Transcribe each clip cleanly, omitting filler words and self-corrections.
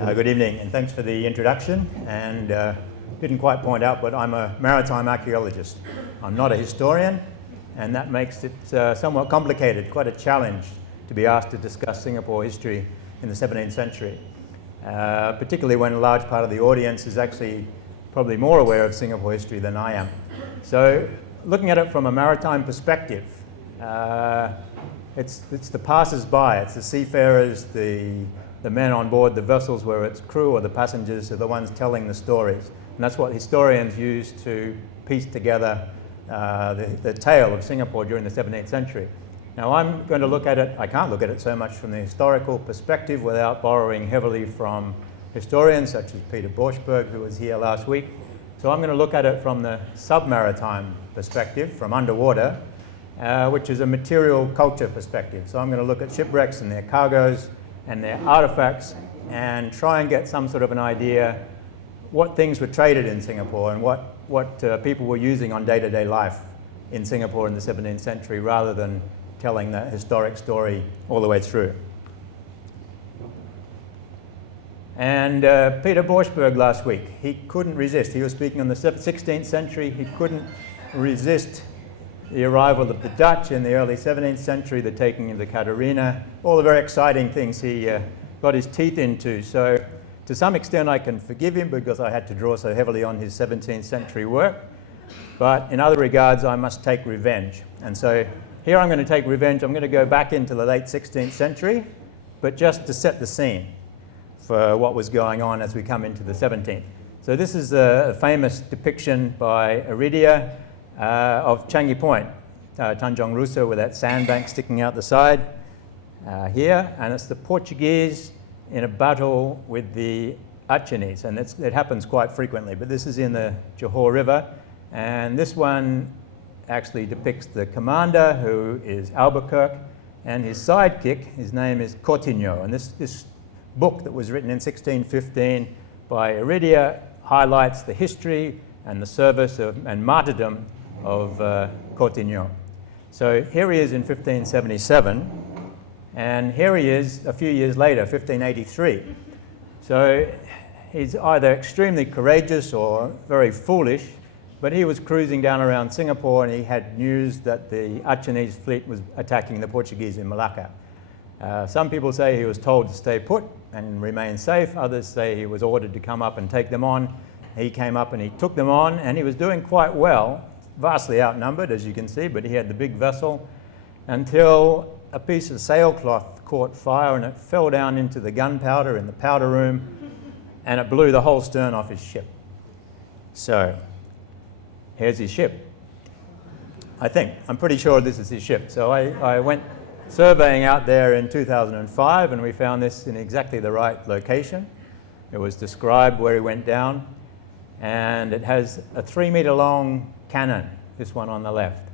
Good evening, and thanks for the introduction. And didn't quite point out, but I'm a maritime archaeologist. I'm not a historian, and that makes it somewhat complicated, quite a challenge to be asked to discuss Singapore history in the 17th century, particularly when a large part of the audience is actually probably more aware of Singapore history than I am. So, looking at it from a maritime perspective, it's the passers-by, it's the seafarers, the men on board the vessels where its crew or the passengers are the ones telling the stories. And that's what historians use to piece together the tale of Singapore during the 17th century. Now I'm going to look at it, I can't look at it so much from the historical perspective without borrowing heavily from historians such as Peter Borschberg, who was here last week. So I'm going to look at it from the sub-maritime perspective, from underwater, which is a material culture perspective. So I'm going to look at shipwrecks and their cargoes and their artefacts and try and get some sort of an idea what things were traded in Singapore and what people were using on day-to-day life in Singapore in the 17th century rather than telling the historic story all the way through. And Peter Borschberg last week, he couldn't resist. He was speaking on the 16th century. He couldn't resist the arrival of the Dutch in the early 17th century, the taking of the Catarina, all the very exciting things he got his teeth into. So to some extent I can forgive him because I had to draw so heavily on his 17th century work. But in other regards I must take revenge. And so here I'm going to take revenge. I'm going to go back into the late 16th century, but just to set the scene for what was going on as we come into the 17th. So this is a famous depiction by Iridia of Changi Point, Tanjong Rusa, with that sandbank sticking out the side here, and it's the Portuguese in a battle with the Achinese, and it happens quite frequently, but this is in the Johor River, and this one actually depicts the commander, who is Albuquerque, and his sidekick, his name is Coutinho, and this book that was written in 1615 by Iridia highlights the history and the service and martyrdom of Coutinho. So here he is in 1577, and here he is a few years later, 1583. So he's either extremely courageous or very foolish, but he was cruising down around Singapore and he had news that the Achinese fleet was attacking the Portuguese in Malacca. Some people say he was told to stay put and remain safe. Others say he was ordered to come up and take them on. He came up and he took them on, and he was doing quite well, vastly outnumbered, as you can see, but he had the big vessel, until a piece of sailcloth caught fire and it fell down into the gunpowder in the powder room, and it blew the whole stern off his ship. So here's his ship. I'm pretty sure this is his ship. So I went surveying out there in 2005, and we found this in exactly the right location. It was described where he went down, and it has a 3-meter long cannon, this one on the left.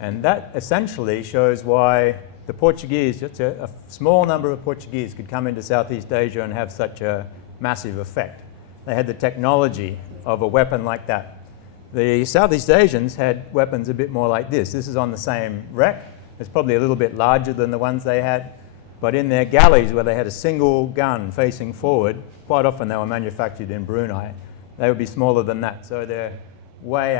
And that essentially shows why the Portuguese, just a small number of Portuguese, could come into Southeast Asia and have such a massive effect. They had the technology of a weapon like that. The Southeast Asians had weapons a bit more like this. This is on the same wreck. It's probably a little bit larger than the ones they had, but in their galleys where they had a single gun facing forward, quite often they were manufactured in Brunei, they would be smaller than that. So they're way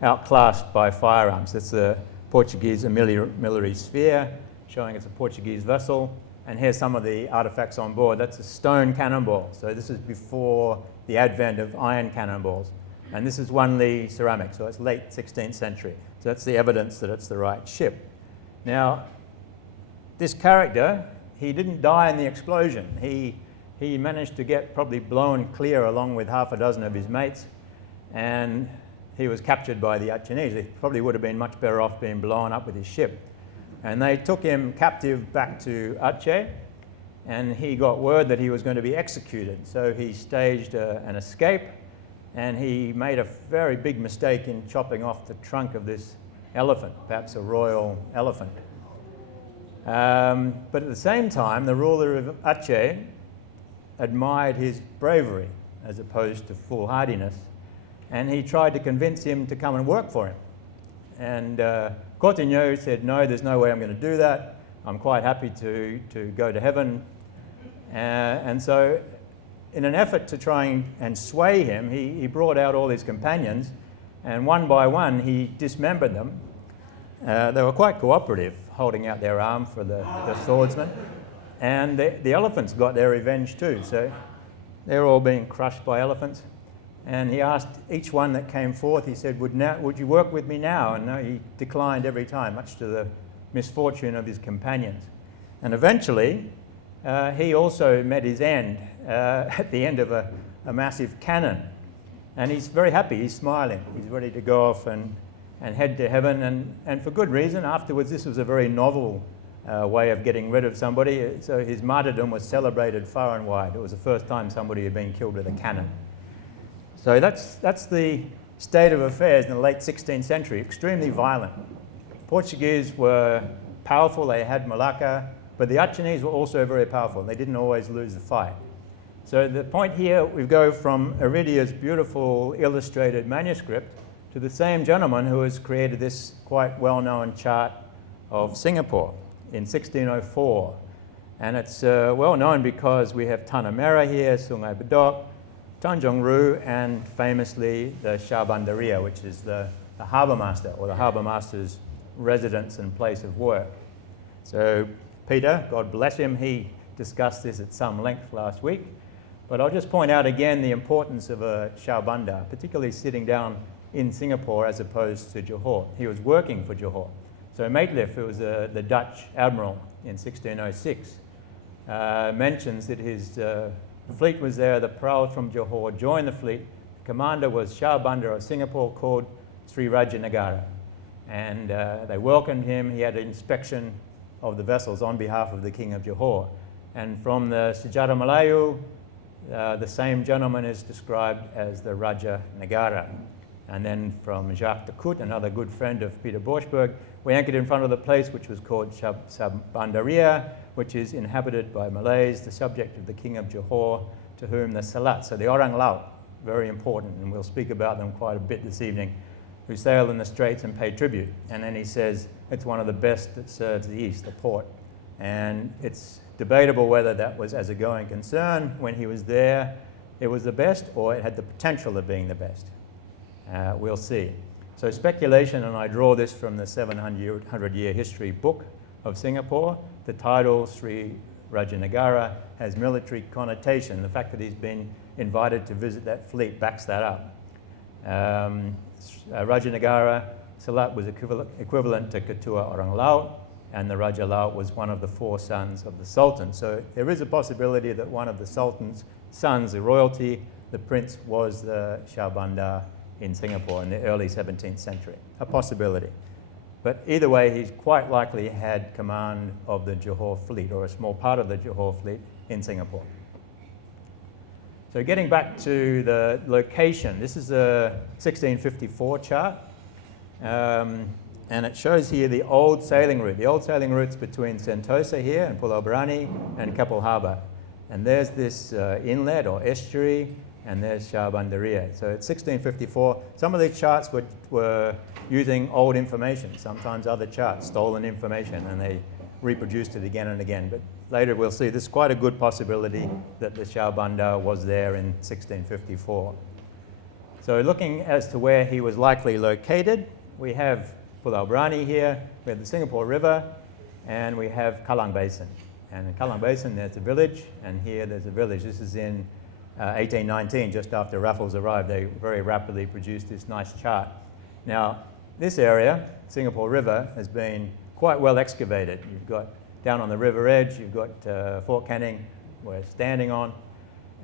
outclassed by firearms. It's the Portuguese artillery sphere, showing it's a Portuguese vessel. And here's some of the artifacts on board. That's a stone cannonball. So this is before the advent of iron cannonballs. And this is 1 Li ceramic, so it's late 16th century. So that's the evidence that it's the right ship. Now, this character, he didn't die in the explosion. He managed to get probably blown clear along with half a dozen of his mates, and he was captured by the Achinese. He probably would have been much better off being blown up with his ship. And they took him captive back to Aceh, and he got word that he was going to be executed. So he staged an escape, and he made a very big mistake in chopping off the trunk of this elephant, perhaps a royal elephant. But at the same time, the ruler of Aceh admired his bravery as opposed to foolhardiness, and he tried to convince him to come and work for him. And Coutinho said, no, there's no way I'm going to do that. I'm quite happy to go to heaven. And so in an effort to try and sway him, he brought out all his companions, and one by one he dismembered them. They were quite cooperative, holding out their arm for the swordsman. And the elephants got their revenge too, so they were all being crushed by elephants. And he asked each one that came forth, he said, would you work with me now? And no, he declined every time, much to the misfortune of his companions. And eventually, he also met his end at the end of a massive cannon. And he's very happy, he's smiling. He's ready to go off and head to heaven, and for good reason. Afterwards, this was a very novel way of getting rid of somebody. So his martyrdom was celebrated far and wide. It was the first time somebody had been killed with a cannon. So that's the state of affairs in the late 16th century, extremely violent. Portuguese were powerful, they had Malacca, but the Achinese were also very powerful. They didn't always lose the fight. So the point here, we go from Iridia's beautiful illustrated manuscript to the same gentleman who has created this quite well-known chart of Singapore in 1604. And it's well known because we have Tanah Merah here, Sungai Bedok, Tanjung Ru, and famously the Shabandaria, which is the harbour-master, or the harbour-master's residence and place of work. So Peter, God bless him, he discussed this at some length last week. But I'll just point out again the importance of a Shabandar, particularly sitting down in Singapore as opposed to Johor. He was working for Johor. So Maitliff, who was the Dutch admiral in 1606, mentions that his fleet was there, the praus from Johor joined the fleet. The commander was Shahbandar of Singapore, called Sri Raja Negara. And they welcomed him. He had an inspection of the vessels on behalf of the King of Johor. And from the Sejarah Melayu, the same gentleman is described as the Raja Negara. And then from Jacques de Cout, another good friend of Peter Borschberg, we anchored in front of the place which was called Shabandaria, which is inhabited by Malays, the subject of the King of Johor, to whom the Salat, so the Orang Laut, very important, and we'll speak about them quite a bit this evening, who sail in the straits and pay tribute. And then he says it's one of the best that serves the east, the port. And it's debatable whether that was as a going concern when he was there, it was the best, or it had the potential of being the best. We'll see. So speculation, and I draw this from the 700-year history book of Singapore. The title, Sri Raja Negara, has military connotation. The fact that he's been invited to visit that fleet backs that up. Raja Negara, Salat was equivalent to Ketua Orang Laut, and the Raja Laut was one of the 4 sons of the Sultan. So there is a possibility that one of the Sultan's sons, the royalty, the prince, was the Shabandar in Singapore in the early 17th century. A possibility. But either way, he's quite likely had command of the Johor fleet, or a small part of the Johor fleet in Singapore. So getting back to the location, this is a 1654 chart. And it shows here the old sailing route. The old sailing route's between Sentosa here and Pulau Brani and Keppel Harbour. And there's this inlet or estuary, and there's Shabandaria. So it's 1654. Some of these charts were using old information, sometimes other charts, stolen information, and they reproduced it again and again. But later we'll see this is quite a good possibility that the Shabandar was there in 1654. So looking as to where he was likely located, we have Pulau Brani here, we have the Singapore River, and we have Kallang Basin. And in Kallang Basin there's a village, and here there's a village. This is in 1819, just after Raffles arrived. They very rapidly produced this nice chart. Now, this area, Singapore River, has been quite well excavated. You've got down on the river edge, you've got Fort Canning we're standing on,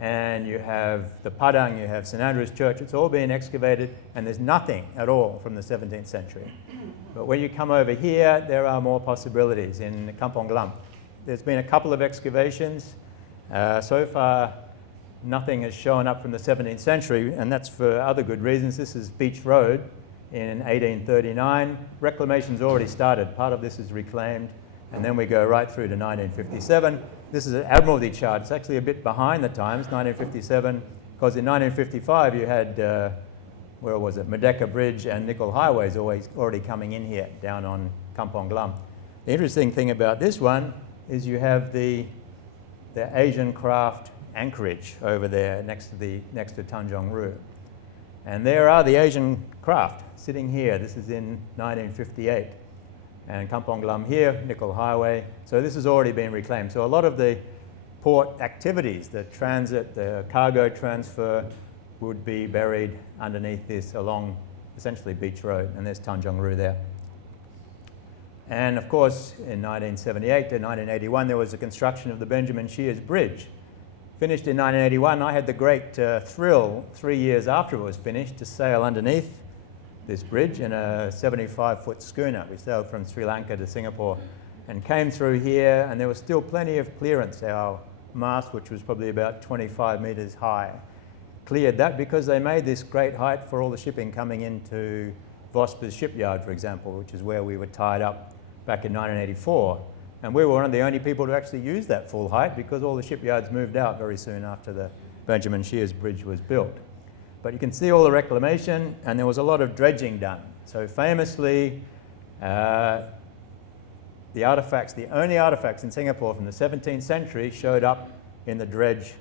and you have the Padang, you have St Andrew's Church. It's all been excavated, and there's nothing at all from the 17th century. But when you come over here, there are more possibilities. In Kampong Glam, there's been a couple of excavations. So far, nothing has shown up from the 17th century, and that's for other good reasons. This is Beach Road in 1839. Reclamation's already started. Part of this is reclaimed, and then we go right through to 1957. This is an Admiralty chart. It's actually a bit behind the times, 1957, because in 1955 you had, where was it, Merdeka Bridge and Nickel Highways already coming in here, down on Kampong Glam. The interesting thing about this one is you have the Asian craft anchorage over there next to Tanjong Ru. And there are the Asian craft sitting here. This is in 1958. And Kampong Glam here, Nickel Highway. So this has already been reclaimed. So a lot of the port activities, the transit, the cargo transfer, would be buried underneath this along essentially Beach Road. And there's Tanjong Ru there. And of course, in 1978 to 1981, there was the construction of the Benjamin Shears Bridge. Finished in 1981, I had the great thrill 3 years after it was finished to sail underneath this bridge in a 75-foot schooner. We sailed from Sri Lanka to Singapore and came through here, and there was still plenty of clearance. Our mast, which was probably about 25 metres high, cleared that because they made this great height for all the shipping coming into Vosper's shipyard, for example, which is where we were tied up back in 1984. And we were one of the only people to actually use that full height because all the shipyards moved out very soon after the Benjamin Shears Bridge was built. But you can see all the reclamation, and there was a lot of dredging done. So famously, the artefacts, the only artefacts in Singapore from the 17th century showed up in the dredge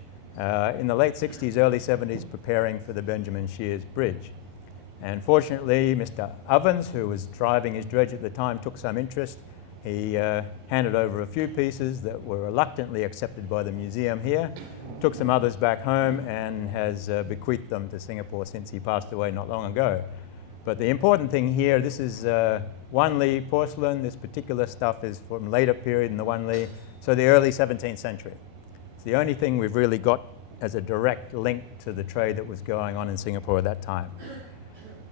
in the late 60s, early 70s, preparing for the Benjamin Shears Bridge. And fortunately, Mr. Ovens, who was driving his dredge at the time, took some interest. He handed over a few pieces that were reluctantly accepted by the museum here, took some others back home, and has bequeathed them to Singapore since he passed away not long ago. But the important thing here, this is Wanli porcelain. This particular stuff is from later period in the Wanli, so the early 17th century. It's the only thing we've really got as a direct link to the trade that was going on in Singapore at that time.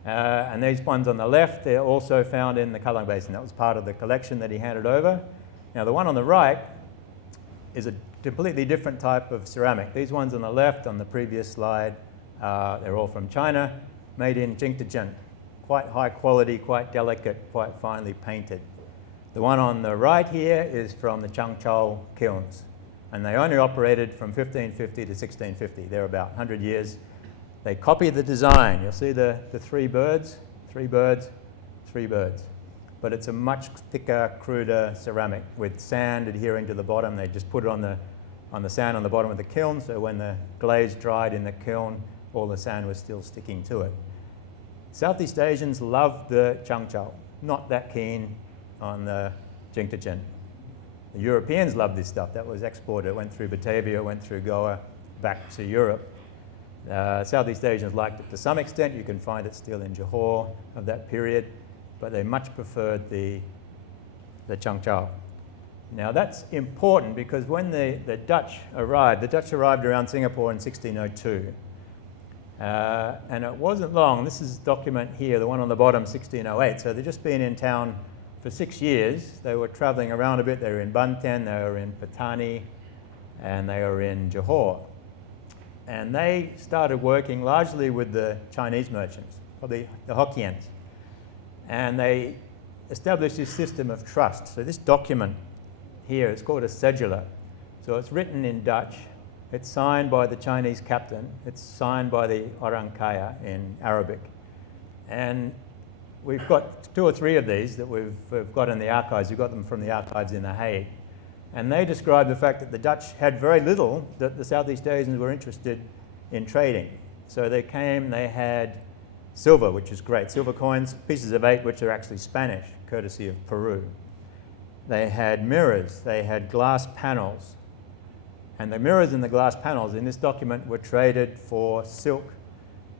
And these ones on the left, they're also found in the Kallang Basin. That was part of the collection that he handed over. Now the one on the right is a completely different type of ceramic. These ones on the left, on the previous slide, they're all from China, made in Jingtazhen. Quite high quality, quite delicate, quite finely painted. The one on the right here is from the Changchao kilns. And they only operated from 1550 to 1650. They're about 100 years. They copy the design. You'll see the three birds, three birds, three birds. But it's a much thicker, cruder ceramic with sand adhering to the bottom. They just put it on the sand on the bottom of the kiln, so when the glaze dried in the kiln, all the sand was still sticking to it. Southeast Asians loved the Changchao, not that keen on the Jingtazhen. The Europeans loved this stuff. That was exported. It went through Batavia, went through Goa, back to Europe. Southeast Asians liked it to some extent. You can find it still in Johor of that period, but they much preferred the Changchao. Now that's important because when the Dutch arrived around Singapore in 1602. And it wasn't long. This is document here, the one on the bottom, 1608. So they'd just been in town for 6 years. They were traveling around a bit. They were in Banten, they were in Patani, and they were in Johor. And they started working largely with the Chinese merchants, probably the Hokkiens. And they established this system of trust. So this document here is called a cedula. So it's written in Dutch. It's signed by the Chinese captain. It's signed by the Orang Kaya in Arabic. And we've got 2 or 3 of these that we've got in the archives. We've got them from the archives in The Hague. And they describe the fact that the Dutch had very little that the Southeast Asians were interested in trading. So they came, they had silver, which is great, silver coins, pieces of 8, which are actually Spanish, courtesy of Peru. They had mirrors, they had glass panels. And the mirrors and the glass panels in this document were traded for silk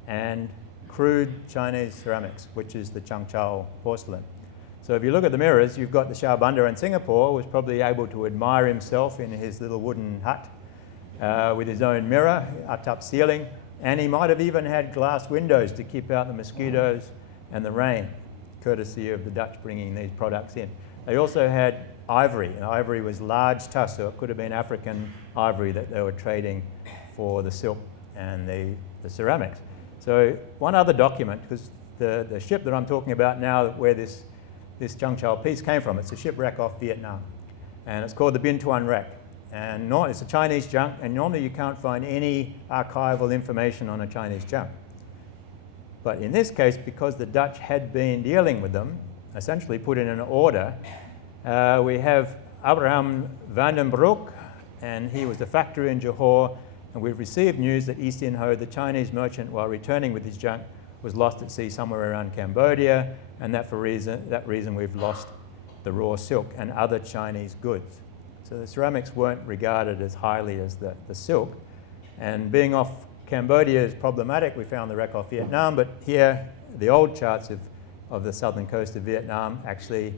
and crude Chinese ceramics, which is the Changchao porcelain. So if you look at the mirrors, you've got the Shabandar in Singapore, was probably able to admire himself in his little wooden hut with his own mirror, up ceiling, and he might have even had glass windows to keep out the mosquitoes and the rain, courtesy of the Dutch bringing these products in. They also had ivory, and ivory was large tusk, so it could have been African ivory that they were trading for the silk and the ceramics. So one other document, because the ship that I'm talking about now, where this Changchao piece came from, it's a shipwreck off Vietnam, and it's called the Bin Tuan Wreck. And it's a Chinese junk, and normally you can't find any archival information on a Chinese junk. But in this case, because the Dutch had been dealing with them, essentially put in an order, we have Abraham van den Broek, and he was the factory in Johor, And we've received news that East In Ho, the Chinese merchant, while returning with his junk, was lost at sea somewhere around Cambodia, and that reason we've lost the raw silk and other Chinese goods. So the ceramics weren't regarded as highly as the silk. And being off Cambodia is problematic. We found the wreck off Vietnam, but here the old charts of the southern coast of Vietnam actually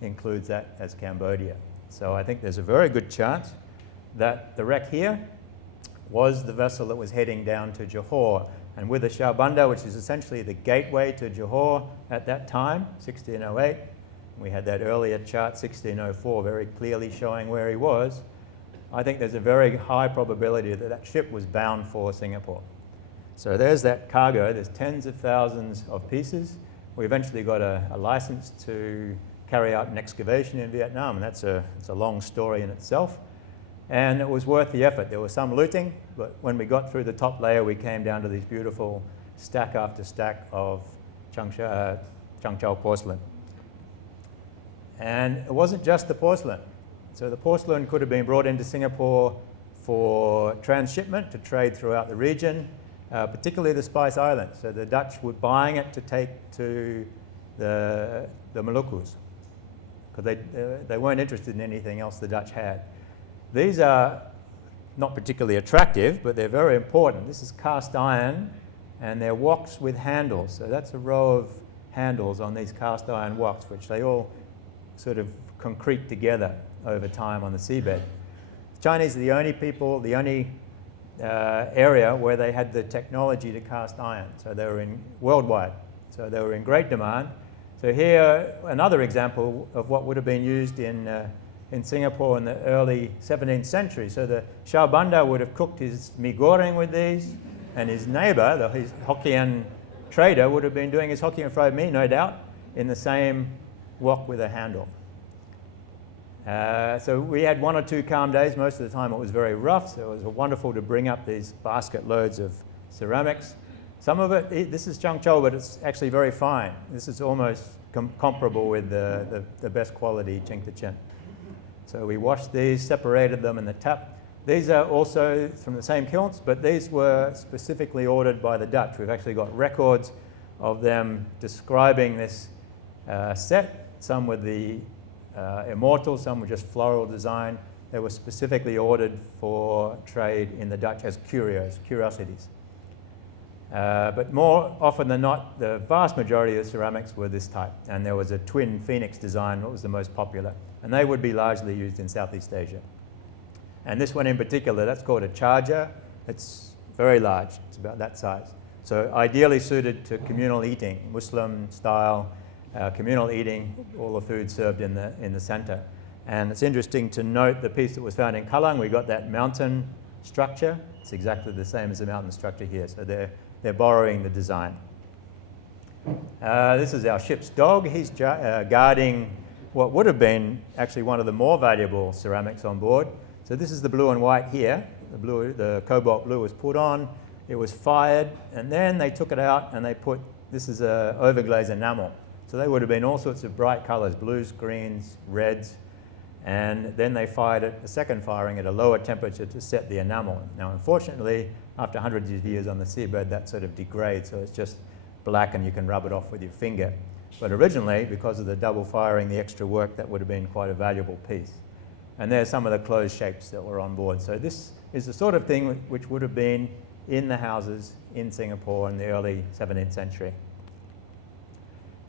includes that as Cambodia. So I think there's a very good chance that the wreck here was the vessel that was heading down to Johor. And with the Shabandar, which is essentially the gateway to Johor at that time, 1608, we had that earlier chart, 1604, very clearly showing where he was. I think there's a very high probability that that ship was bound for Singapore. So there's that cargo. There's tens of thousands of pieces. We eventually got a license to carry out an excavation in Vietnam, and it's a long story in itself. And it was worth the effort. There was some looting, but when we got through the top layer, we came down to these beautiful stack after stack of Changchou porcelain. And it wasn't just the porcelain. So the porcelain could have been brought into Singapore for transshipment to trade throughout the region, particularly the Spice Islands. So the Dutch were buying it to take to the Moluccas, because they weren't interested in anything else the Dutch had. These are not particularly attractive, but they're very important. This is cast iron, and they're woks with handles. So that's a row of handles on these cast iron woks, which they all sort of concrete together over time on the seabed. The Chinese are the only people, the only area where they had the technology to cast iron. So they were worldwide. So they were in great demand. So here, another example of what would have been used in Singapore in the early 17th century. So the Shabandar would have cooked his mee goreng with these, and his neighbour, his Hokkien trader, would have been doing his Hokkien fried mee, no doubt, in the same wok with a handle. So we had one or two calm days. Most of the time it was very rough, so it was wonderful to bring up these basket loads of ceramics. Some of it, this is Changchou, but it's actually very fine. This is almost comparable with the best quality Qingtachin. So we washed these, separated them in the tap. These are also from the same kilns, but these were specifically ordered by the Dutch. We've actually got records of them describing this set, some with the immortal, some were just floral design. They were specifically ordered for trade in the Dutch as curiosities. But more often than not, the vast majority of ceramics were this type, and there was a twin phoenix design that was the most popular, and they would be largely used in Southeast Asia. And this one in particular, that's called a charger. It's very large, it's about that size. So ideally suited to communal eating, Muslim style communal eating, all the food served in the center. And it's interesting to note the piece that was found in Kallang. We got that mountain structure. It's exactly the same as the mountain structure here. So they're borrowing the design. This is our ship's dog. He's guarding what would have been actually one of the more valuable ceramics on board. So this is the blue and white here. The cobalt blue was put on. It was fired, and then they took it out and they put, this is a overglaze enamel. So they would have been all sorts of bright colors, blues, greens, reds, and then they fired it, a second firing at a lower temperature to set the enamel. Now, unfortunately, after hundreds of years on the seabed, that sort of degrades, so it's just black and you can rub it off with your finger. But originally, because of the double firing, the extra work, that would have been quite a valuable piece. And there's some of the closed shapes that were on board. So this is the sort of thing which would have been in the houses in Singapore in the early 17th century.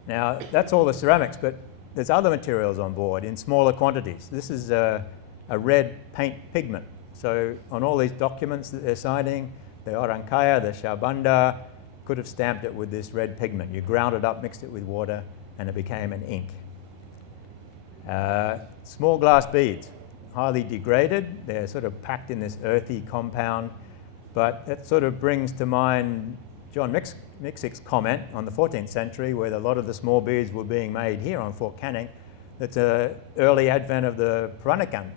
Now, that's all the ceramics, but there's other materials on board in smaller quantities. This is a red paint pigment. So on all these documents that they're signing, the Orang Kaya, the Shabandar, could have stamped it with this red pigment. You ground it up, mixed it with water, and it became an ink. Small glass beads, highly degraded. They're sort of packed in this earthy compound, but it sort of brings to mind John Mixick's comment on the 14th century, where a lot of the small beads were being made here on Fort Canning. That's an early advent of the Peranakan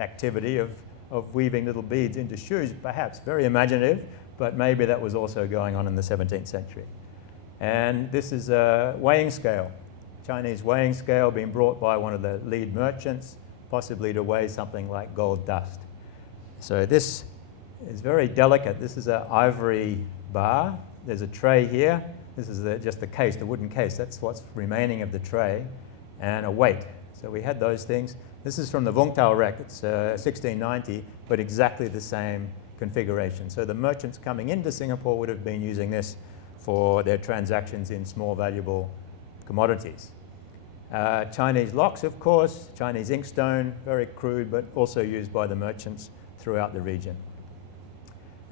activity of weaving little beads into shoes, perhaps. Very imaginative, but maybe that was also going on in the 17th century. And this is a weighing scale, Chinese weighing scale being brought by one of the lead merchants, possibly to weigh something like gold dust. So this is very delicate. This is an ivory bar. There's a tray here. This is just the case, the wooden case. That's what's remaining of the tray, and a weight. So we had those things. This is from the Volatile Rep. It's 1690, but exactly the same configuration. So the merchants coming into Singapore would have been using this for their transactions in small valuable commodities. Chinese locks, of course, Chinese inkstone, very crude, but also used by the merchants throughout the region.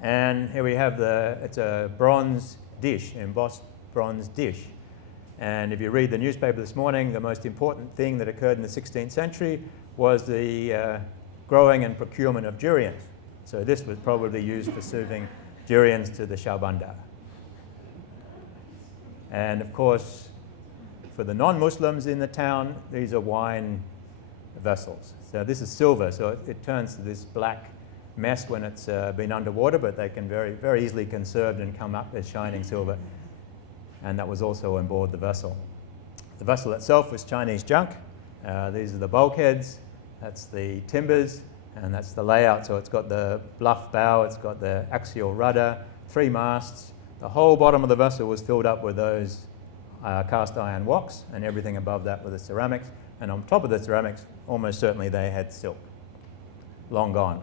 And here we have it's a bronze dish, embossed bronze dish. And if you read the newspaper this morning, the most important thing that occurred in the 16th century was the growing and procurement of durians. So this was probably used for serving durians to the Shabandar. And of course, for the non-Muslims in the town, these are wine vessels. So this is silver, so it turns to this black mess when it's been underwater, but they can very, very easily conserved and come up as shining silver. And that was also on board the vessel. The vessel itself was Chinese junk. These are the bulkheads, that's the timbers, and that's the layout. So it's got the bluff bow, it's got the axial rudder, 3 masts. The whole bottom of the vessel was filled up with those cast iron woks, and everything above that with the ceramics. And on top of the ceramics, almost certainly they had silk, long gone.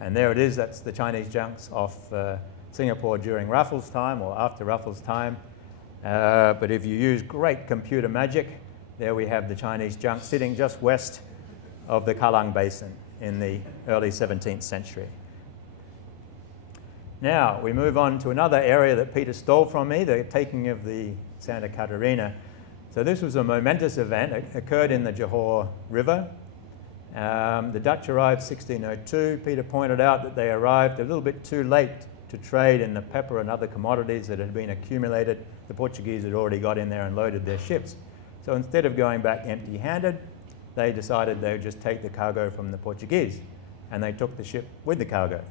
And there it is, that's the Chinese junks off Singapore during Raffles time or after Raffles time. But if you use great computer magic, there we have the Chinese junk sitting just west of the Kallang Basin in the early 17th century. Now, we move on to another area that Peter stole from me, the taking of the Santa Catarina. So this was a momentous event. It occurred in the Johor River. The Dutch arrived 1602. Peter pointed out that they arrived a little bit too late to trade in the pepper and other commodities that had been accumulated. The Portuguese had already got in there and loaded their ships. So instead of going back empty-handed, they decided they would just take the cargo from the Portuguese, and they took the ship with the cargo.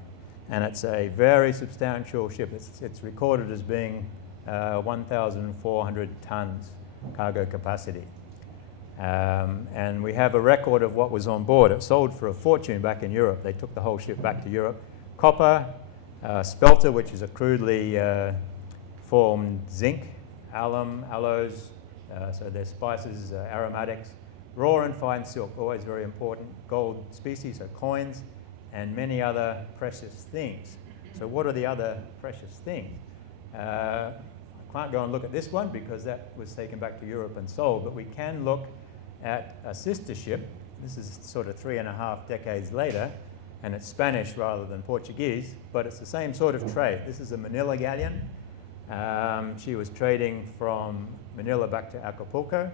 And it's a very substantial ship. It's recorded as being 1,400 tons cargo capacity. And we have a record of what was on board. It sold for a fortune back in Europe. They took the whole ship back to Europe. Copper, spelter, which is a crudely formed zinc, alum, aloes, so they're spices, aromatics, raw and fine silk, always very important, gold species, so coins, and many other precious things. So what are the other precious things? I can't go and look at this one because that was taken back to Europe and sold, but we can look at a sister ship. This is sort of 3.5 decades later, and it's Spanish rather than Portuguese, but it's the same sort of trade. This is a Manila galleon. She was trading from Manila back to Acapulco.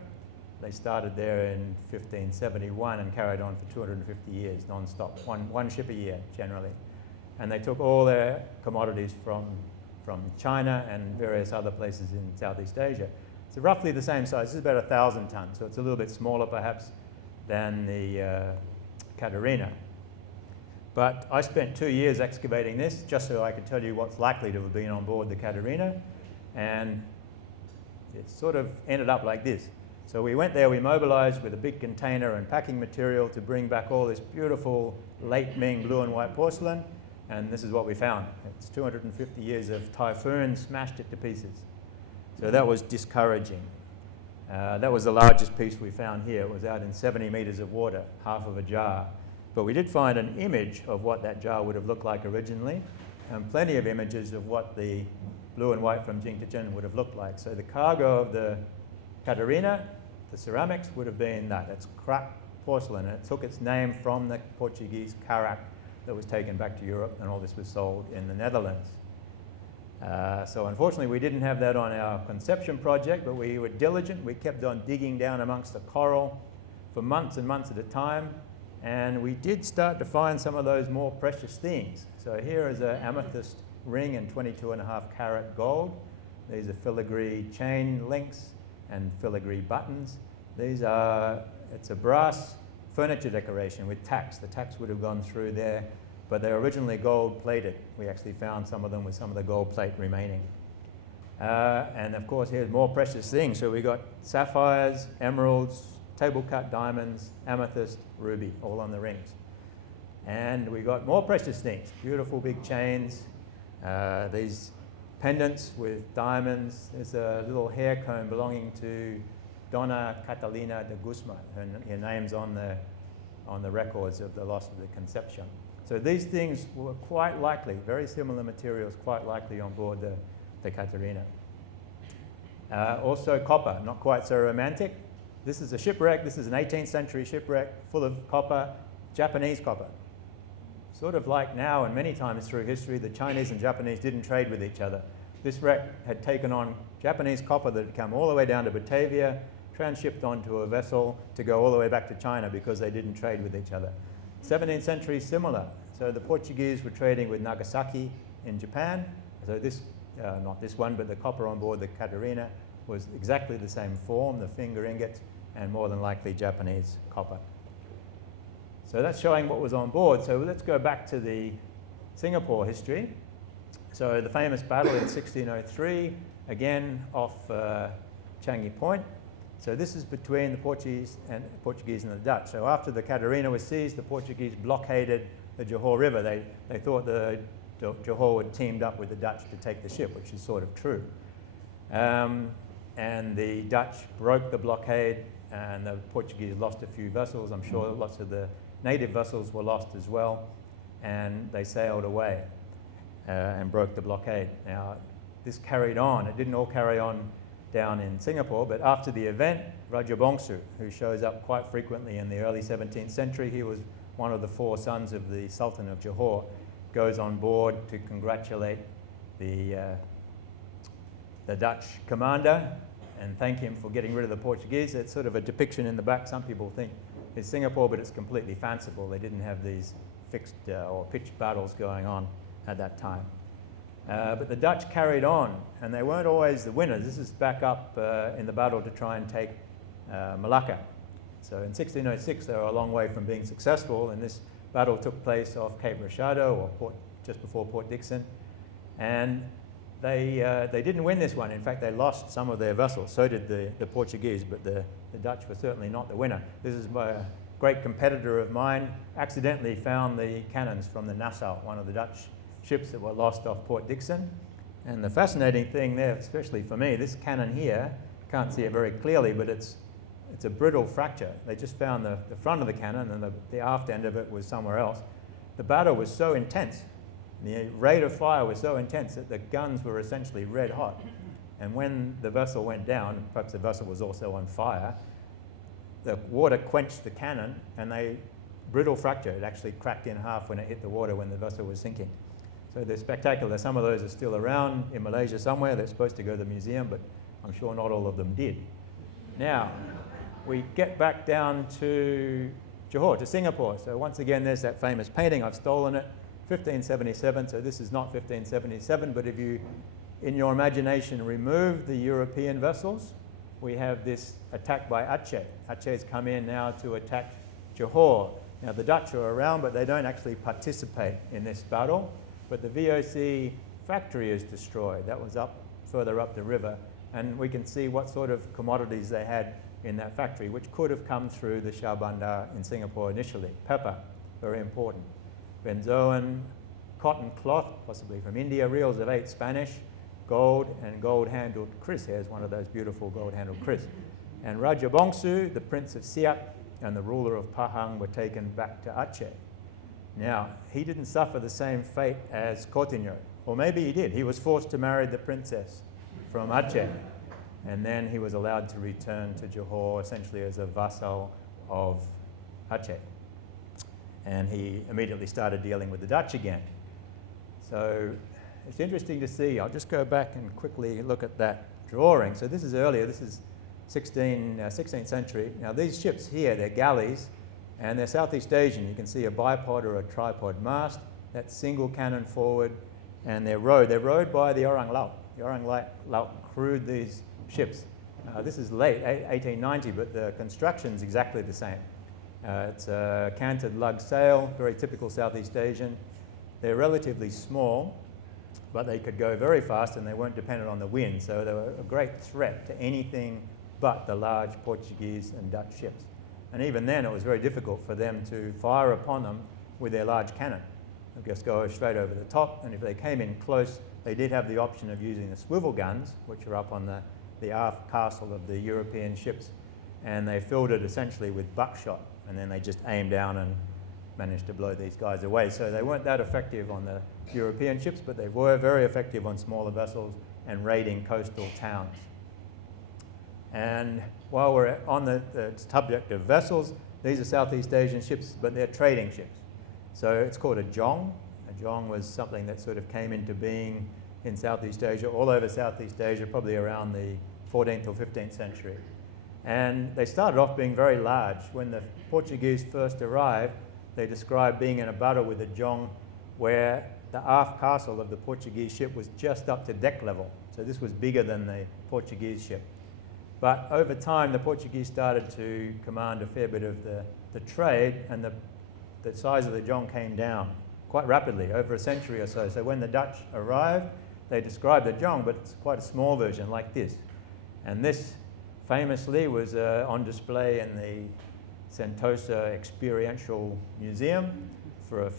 They started there in 1571 and carried on for 250 years non-stop, one ship a year generally. And they took all their commodities from China and various other places in Southeast Asia. It's roughly the same size. This is about 1,000 tons, so it's a little bit smaller perhaps than the Catarina. But I spent 2 years excavating this just so I could tell you what's likely to have been on board the Catarina, and it sort of ended up like this. So we went there, we mobilized with a big container and packing material to bring back all this beautiful late Ming blue and white porcelain, and this is what we found. It's 250 years of typhoon smashed it to pieces. So that was discouraging. That was the largest piece we found here. It was out in 70 meters of water, half of a jar. But we did find an image of what that jar would have looked like originally, and plenty of images of what the blue and white from Jingtichen would have looked like. So the cargo of the Catarina, the ceramics, would have been that. It's cracked porcelain, and it took its name from the Portuguese karak that was taken back to Europe, and all this was sold in the Netherlands. So unfortunately we didn't have that on our conception project, but we were diligent. We kept on digging down amongst the coral for months and months at a time, and we did start to find some of those more precious things. So here is an amethyst ring in 22.5 carat gold. These are filigree chain links and filigree buttons. These are, it's a brass furniture decoration with tacks. The tacks would have gone through there, but they're originally gold plated. We actually found some of them with some of the gold plate remaining. And of course, here's more precious things. So we got sapphires, emeralds, table cut diamonds, amethyst, ruby, all on the rings. And we got more precious things, beautiful big chains, these pendants with diamonds. There's a little hair comb belonging to Donna Catalina de Guzman. Her name's on the records of the loss of the Conception. So these things were quite likely, very similar materials, quite likely on board the Catarina. Also copper, not quite so romantic. This is a shipwreck. This is an 18th century shipwreck full of copper, Japanese copper. Sort of like now and many times through history, the Chinese and Japanese didn't trade with each other. This wreck had taken on Japanese copper that had come all the way down to Batavia, transshipped onto a vessel to go all the way back to China because they didn't trade with each other. 17th century, similar. So the Portuguese were trading with Nagasaki in Japan. So this, not this one, but the copper on board the Catarina was exactly the same form, the finger ingots, and more than likely Japanese copper. So that's showing what was on board. So let's go back to the Singapore history. So the famous battle in 1603, again off Changi Point. So this is between the Portuguese and the Dutch. So after the Catarina was seized, the Portuguese blockaded the Johor River. They thought the Johor had teamed up with the Dutch to take the ship, which is sort of true. And the Dutch broke the blockade, and the Portuguese lost a few vessels. I'm sure lots of the native vessels were lost as well, and they sailed away and broke the blockade. Now, this carried on. It didn't all carry on down in Singapore, but after the event, Raja Bongsu, who shows up quite frequently in the early 17th century, he was one of the 4 sons of the Sultan of Johor, goes on board to congratulate the Dutch commander and thank him for getting rid of the Portuguese. It's sort of a depiction in the back. Some people think it's Singapore, but it's completely fanciful. They didn't have these fixed or pitched battles going on at that time. But the Dutch carried on, and they weren't always the winners. This is back up in the battle to try and take Malacca. So in 1606, they were a long way from being successful, and this battle took place off Cape Rachado, or just before Port Dickson. And they didn't win this one. In fact, they lost some of their vessels. So did the Portuguese, but the Dutch were certainly not the winner. This is by a great competitor of mine, accidentally found the cannons from the Nassau, one of the Dutch ships that were lost off Port Dickson. And the fascinating thing there, especially for me, this cannon here, can't see it very clearly, but it's a brittle fracture. They just found the front of the cannon, and the aft end of it was somewhere else. The battle was so intense, the rate of fire was so intense that the guns were essentially red hot. And when the vessel went down, perhaps the vessel was also on fire, the water quenched the cannon, and brittle fracture. It actually cracked in half when it hit the water when the vessel was sinking. So they're spectacular. Some of those are still around in Malaysia somewhere. They're supposed to go to the museum, but I'm sure not all of them did. Now, we get back down to Johor, to Singapore. So once again, there's that famous painting. I've stolen it, 1577. So this is not 1577, but if you, in your imagination, remove the European vessels, we have this attack by Aceh. Aceh's come in now to attack Johor. Now, the Dutch are around, but they don't actually participate in this battle. But the VOC factory is destroyed. That was further up the river. And we can see what sort of commodities they had in that factory, which could have come through the Shabandar in Singapore initially. Pepper, very important. Benzoin, cotton cloth, possibly from India, reels of 8 Spanish, gold, and gold-handled kris. Here's one of those beautiful gold-handled kris. And Raja Bongsu, the Prince of Siak, and the ruler of Pahang were taken back to Aceh. Now, he didn't suffer the same fate as Coutinho, or maybe he did. He was forced to marry the princess from Aceh, and then he was allowed to return to Johor essentially as a vassal of Aceh. And he immediately started dealing with the Dutch again. So it's interesting to see. I'll just go back and quickly look at that drawing. So this is earlier. This is 16th century. Now these ships here, they're galleys, and they're Southeast Asian. You can see a bipod or a tripod mast, that single cannon forward, and they're rowed by the Orang Laut. The Orang Laut crewed these ships. This is late, 1890, but the construction's exactly the same. It's a canted lug sail, very typical Southeast Asian. They're relatively small, but they could go very fast, and they weren't dependent on the wind, so they were a great threat to anything but the large Portuguese and Dutch ships. And even then, it was very difficult for them to fire upon them with their large cannon. They'd just go straight over the top, and if they came in close, they did have the option of using the swivel guns, which are up on the aft castle of the European ships, and they filled it essentially with buckshot, and then they just aimed down and managed to blow these guys away. So they weren't that effective on the European ships, but they were very effective on smaller vessels and raiding coastal towns. And while we're on the subject of vessels, these are Southeast Asian ships, but they're trading ships. So it's called a jong. A jong was something that sort of came into being in Southeast Asia, all over Southeast Asia, probably around the 14th or 15th century. And they started off being very large. When the Portuguese first arrived, they described being in a battle with a jong where the aft castle of the Portuguese ship was just up to deck level. So this was bigger than the Portuguese ship. But over time, the Portuguese started to command a fair bit of the trade, and the size of the jong came down quite rapidly, over a century or so. So when the Dutch arrived, they described the jong, but it's quite a small version like this. And this famously was on display in the Sentosa Experiential Museum for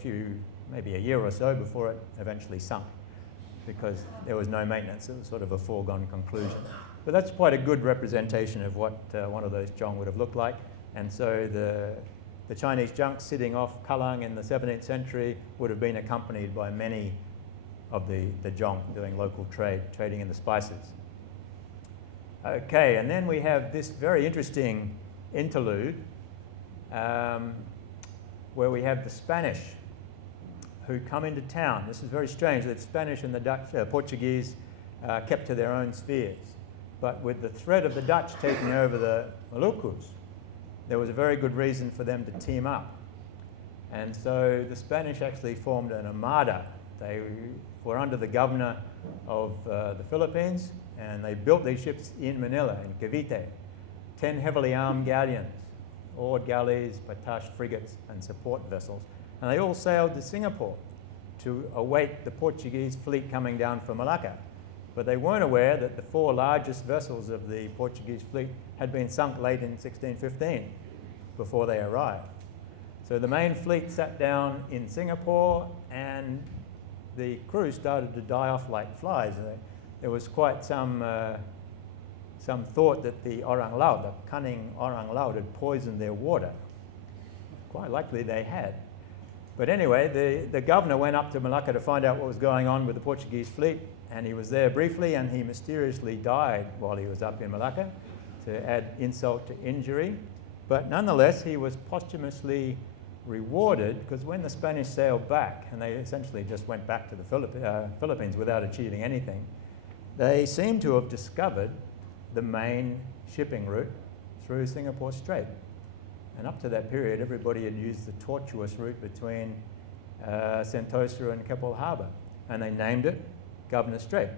maybe a year or so before it eventually sunk, because there was no maintenance. It was sort of a foregone conclusion. But that's quite a good representation of what one of those jong would have looked like. And so the Chinese junks sitting off Kallang in the 17th century would have been accompanied by many of the jong doing local trade, trading in the spices. Okay, and then we have this very interesting interlude where we have the Spanish who come into town. This is very strange that Spanish and the Portuguese kept to their own spheres. But with the threat of the Dutch taking over the Moluccas, there was a very good reason for them to team up. And so the Spanish actually formed an Amada. They were under the governor of the Philippines, and they built these ships in Manila, in Cavite. 10 heavily armed galleons, oared galleys, patash frigates, and support vessels. And they all sailed to Singapore to await the Portuguese fleet coming down from Malacca. But they weren't aware that the 4 largest vessels of the Portuguese fleet had been sunk late in 1615 before they arrived. So the main fleet sat down in Singapore, and the crew started to die off like flies. There was quite some thought that the orang laut, the cunning orang laut, had poisoned their water. Quite likely they had. But anyway, the governor went up to Malacca to find out what was going on with the Portuguese fleet, and he was there briefly, and he mysteriously died while he was up in Malacca, to add insult to injury. But nonetheless, he was posthumously rewarded, because when the Spanish sailed back, and they essentially just went back to the Philippines without achieving anything, they seem to have discovered the main shipping route through Singapore Strait. And up to that period, everybody had used the tortuous route between Sentosa and Keppel Harbour, and they named it Governor Strait,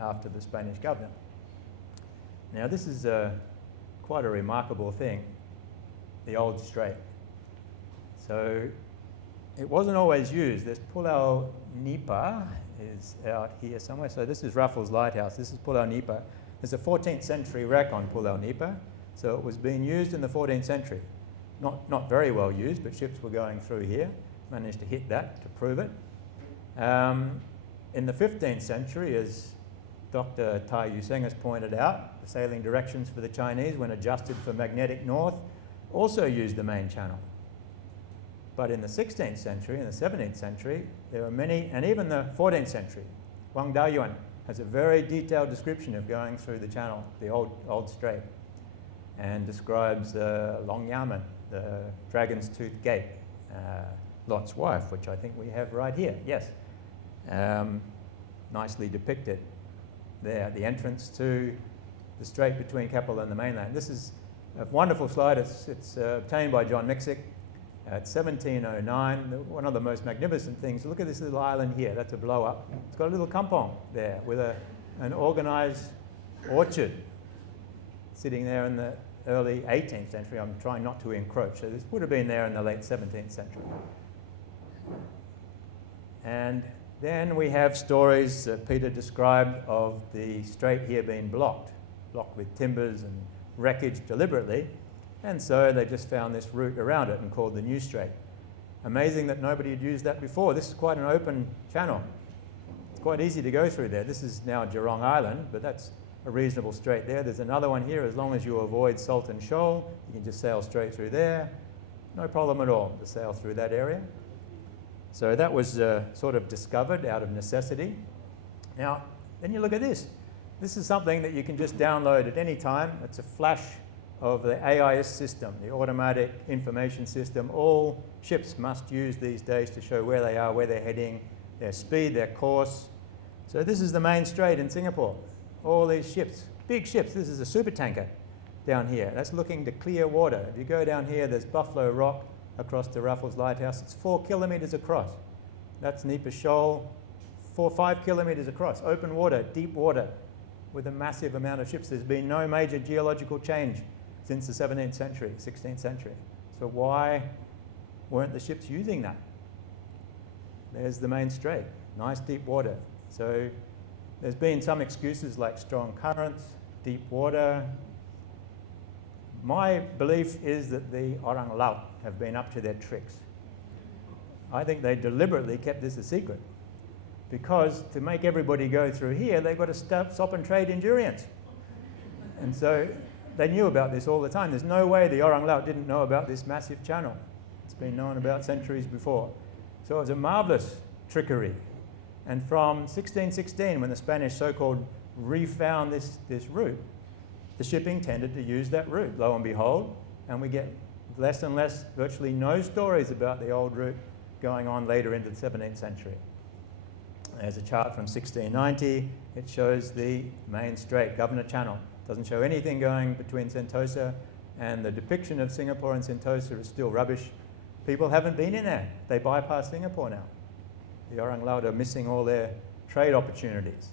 after the Spanish governor. Now this is quite a remarkable thing, the old strait. So it wasn't always used. There's Pulau Nipa is out here somewhere. So this is Raffles Lighthouse. This is Pulau Nipa. There's a 14th century wreck on Pulau Nipa. So it was being used in the 14th century. Not very well used, but ships were going through here. Managed to hit that to prove it. In the 15th century, as Dr. Tai Yuseng has pointed out, the sailing directions for the Chinese, when adjusted for magnetic north, also used the main channel. But in the 16th century and the 17th century, there were many, and even the 14th century, Wang Dayuan has a very detailed description of going through the channel, the old strait, and describes Long Yamen, the Dragon's Tooth Gate, Lot's wife, which I think we have right here, yes. Nicely depicted there, the entrance to the strait between Keppel and the mainland. This is a wonderful slide. It's obtained by John Mixick at 1709. One of the most magnificent things, look at this little island here, that's a blow up. It's got a little kampong there with an organized orchard sitting there in the early 18th century. I'm trying not to encroach, so this would have been there in the late 17th century. And then we have stories Peter described of the strait here being blocked with timbers and wreckage deliberately, and so they just found this route around it and called the New Strait. Amazing that nobody had used that before. This is quite an open channel. It's quite easy to go through there. This is now Jurong Island, but that's a reasonable strait there. There's another one here. As long as you avoid Salt and Shoal, you can just sail straight through there. No problem at all to sail through that area. So that was sort of discovered out of necessity. Now, then you look at this. This is something that you can just download at any time. It's a flash of the AIS system, the Automatic Information System. All ships must use these days to show where they are, where they're heading, their speed, their course. So this is the main strait in Singapore. All these ships, big ships. This is a supertanker down here. That's looking to clear water. If you go down here, there's Buffalo Rock across to Raffles Lighthouse. It's 4 kilometres across. That's Nipa Shoal, 5 kilometres across. Open water, deep water, with a massive amount of ships. There's been no major geological change since the 17th century, 16th century. So why weren't the ships using that? There's the main strait, nice deep water. So there's been some excuses like strong currents, deep water. My belief is that the Orang Laut have been up to their tricks. I think they deliberately kept this a secret because to make everybody go through here, they've got to stop and trade in durians. And so they knew about this all the time. There's no way the Orang Laut didn't know about this massive channel. It's been known about centuries before. So it was a marvelous trickery. And from 1616, when the Spanish so-called refound this route, the shipping tended to use that route, lo and behold, and we get less and less, virtually no stories about the old route going on later into the 17th century. There's a chart from 1690. It shows the main strait, Governor Channel. Doesn't show anything going between Sentosa, and the depiction of Singapore and Sentosa is still rubbish. People haven't been in there. They bypass Singapore now. The Orang Laut are missing all their trade opportunities.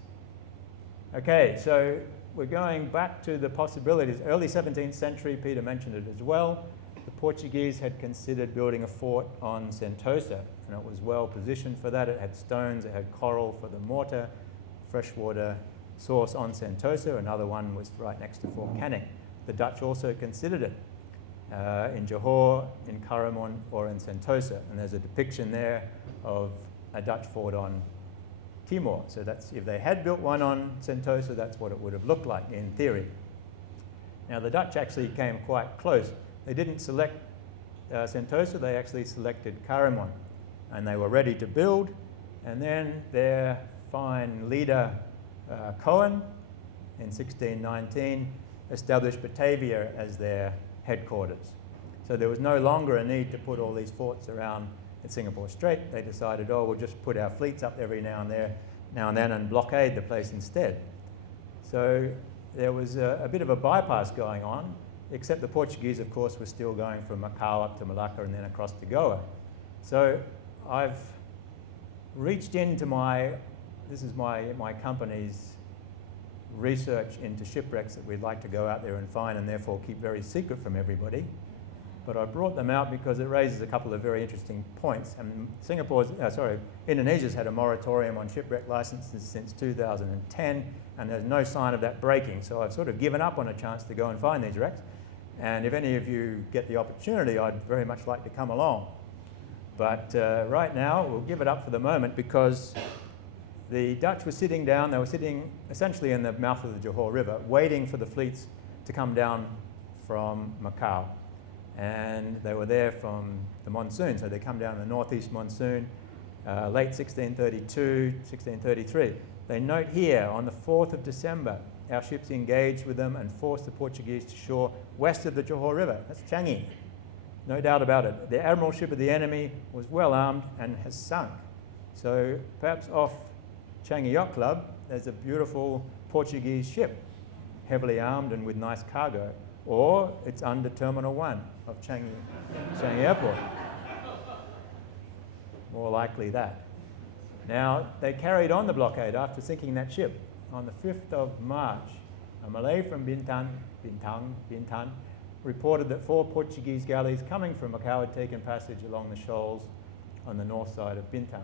Okay, so we're going back to the possibilities. Early 17th century, Peter mentioned it as well. The Portuguese had considered building a fort on Sentosa, and it was well positioned for that. It had stones, it had coral for the mortar, freshwater source on Sentosa. Another one was right next to Fort Canning. The Dutch also considered it in Johor, in Karamun, or in Sentosa. And there's a depiction there of a Dutch fort on Timor. So that's, if they had built one on Sentosa, that's what it would have looked like in theory. Now the Dutch actually came quite close. They didn't select Sentosa, they actually selected Karamun. And they were ready to build. And then their fine leader, Cohen, in 1619, established Batavia as their headquarters. So there was no longer a need to put all these forts around in Singapore Strait. They decided, oh, we'll just put our fleets up every now and then and blockade the place instead. So there was a bit of a bypass going on, except the Portuguese, of course, were still going from Macau up to Malacca and then across to Goa. So I've reached into this is my company's research into shipwrecks that we'd like to go out there and find and therefore keep very secret from everybody. But I brought them out because it raises a couple of very interesting points. And Indonesia's had a moratorium on shipwreck licenses since 2010, and there's no sign of that breaking. So I've sort of given up on a chance to go and find these wrecks. And if any of you get the opportunity, I'd very much like to come along. But right now, we'll give it up for the moment because the Dutch were sitting down. They were sitting essentially in the mouth of the Johor River, waiting for the fleets to come down from Macau. And they were there from the monsoon, so they come down the northeast monsoon, late 1632, 1633. They note here, on the 4th of December, our ships engaged with them and forced the Portuguese to shore west of the Johor River. That's Changi, no doubt about it. The admiral ship of the enemy was well armed and has sunk. So perhaps off Changi Yacht Club, there's a beautiful Portuguese ship, heavily armed and with nice cargo. Or it's under Terminal 1 of Changi Airport. More likely that. Now, they carried on the blockade after sinking that ship. On the 5th of March, a Malay from Bintan, reported that 4 Portuguese galleys coming from Macau had taken passage along the shoals on the north side of Bintan.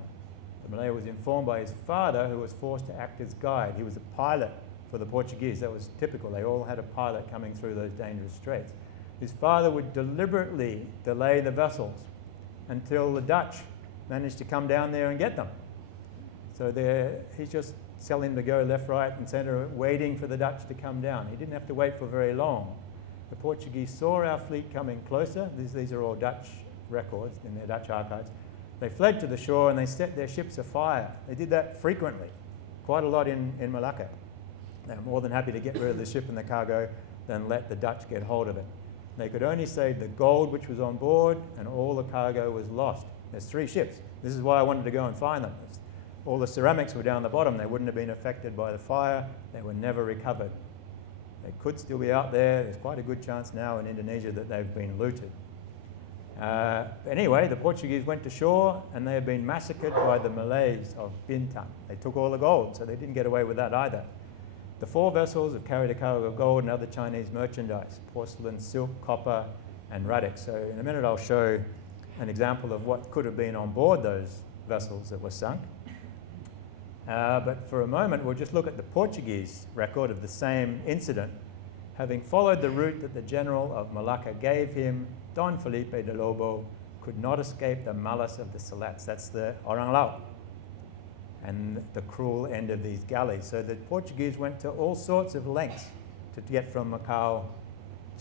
The Malay was informed by his father, who was forced to act as guide. He was a pilot for the Portuguese. That was typical. They all had a pilot coming through those dangerous straits. His father would deliberately delay the vessels until the Dutch managed to come down there and get them. So he's just telling them to go left, right, and centre, waiting for the Dutch to come down. He didn't have to wait for very long. The Portuguese saw our fleet coming closer. These are all Dutch records in their Dutch archives. They fled to the shore and they set their ships afire. They did that frequently, quite a lot in Malacca. They were more than happy to get rid of the ship and the cargo than let the Dutch get hold of it. They could only save the gold which was on board, and all the cargo was lost. There's 3 ships. This is why I wanted to go and find them. All the ceramics were down the bottom. They wouldn't have been affected by the fire. They were never recovered. They could still be out there. There's quite a good chance now in Indonesia that they've been looted. Anyway, the Portuguese went to shore and they had been massacred by the Malays of Bintan. They took all the gold, so they didn't get away with that either. The 4 vessels have carried a cargo of gold and other Chinese merchandise, porcelain, silk, copper, and radix. So in a minute I'll show an example of what could have been on board those vessels that were sunk. But for a moment we'll just look at the Portuguese record of the same incident. Having followed the route that the general of Malacca gave him, Don Felipe de Lobo could not escape the malice of the Salats. That's the Orang Laut and the cruel end of these galleys. So the Portuguese went to all sorts of lengths to get from Macau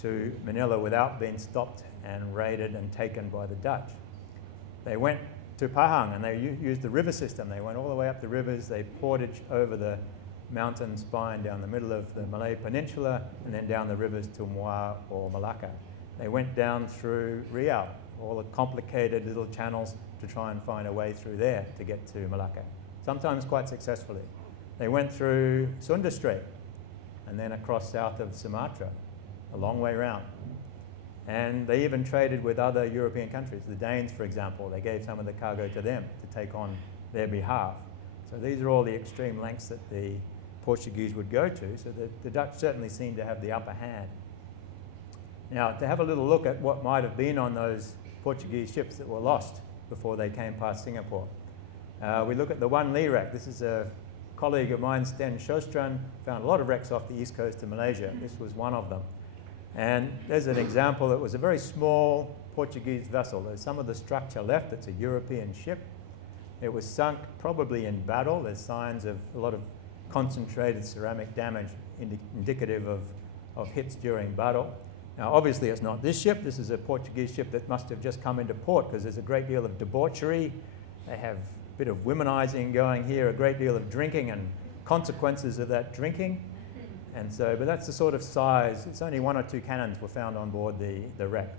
to Manila without being stopped and raided and taken by the Dutch. They went to Pahang and they used the river system. They went all the way up the rivers. They portaged over the mountain spine down the middle of the Malay Peninsula and then down the rivers to Muar or Malacca. They went down through Riau, all the complicated little channels to try and find a way through there to get to Malacca, sometimes quite successfully. They went through Sunda Strait and then across south of Sumatra, a long way round. And they even traded with other European countries. The Danes, for example, they gave some of the cargo to them to take on their behalf. So these are all the extreme lengths that the Portuguese would go to, so the Dutch certainly seemed to have the upper hand. Now, to have a little look at what might have been on those Portuguese ships that were lost before they came past Singapore. We look at the one Lee wreck. This is a colleague of mine, Sten Sjostran, found a lot of wrecks off the east coast of Malaysia. This was one of them. And there's an example that was a very small Portuguese vessel. There's some of the structure left. It's a European ship. It was sunk probably in battle. There's signs of a lot of concentrated ceramic damage indicative of hits during battle. Now, obviously, it's not this ship. This is a Portuguese ship that must have just come into port because there's a great deal of debauchery. They have a bit of womanizing going here, a great deal of drinking and consequences of that drinking. And so, but that's the sort of size. It's only 1 or 2 cannons were found on board the wreck.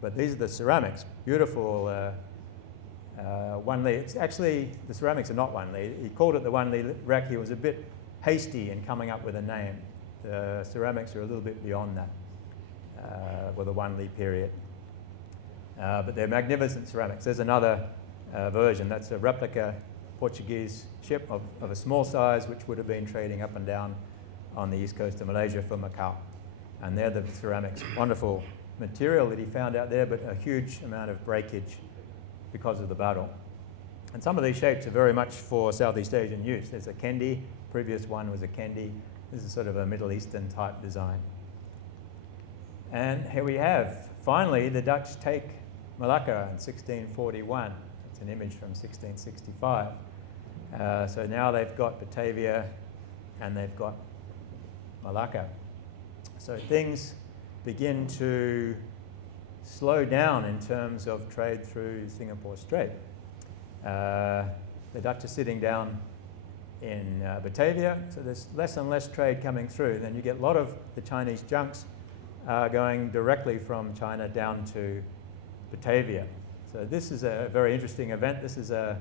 But these are the ceramics, beautiful one Lee. It's actually, the ceramics are not one Lee. He called it the one Lee wreck. He was a bit hasty in coming up with a name. The ceramics are a little bit beyond that, with the one Lee period. But they're magnificent ceramics. There's another version. That's a replica Portuguese ship of a small size, which would have been trading up and down on the east coast of Malaysia for Macau. And they're the ceramics. Wonderful material that he found out there, but a huge amount of breakage because of the battle. And some of these shapes are very much for Southeast Asian use. There's a kendi, previous one was a kendi. This is sort of a Middle Eastern type design. And here we have, finally, the Dutch take Malacca in 1641. It's an image from 1665. So now they've got Batavia and they've got Malacca. So things begin to slow down in terms of trade through Singapore Strait. The Dutch are sitting down in Batavia, so there's less and less trade coming through. Then you get a lot of the Chinese junks going directly from China down to Batavia. So this is a very interesting event. This is a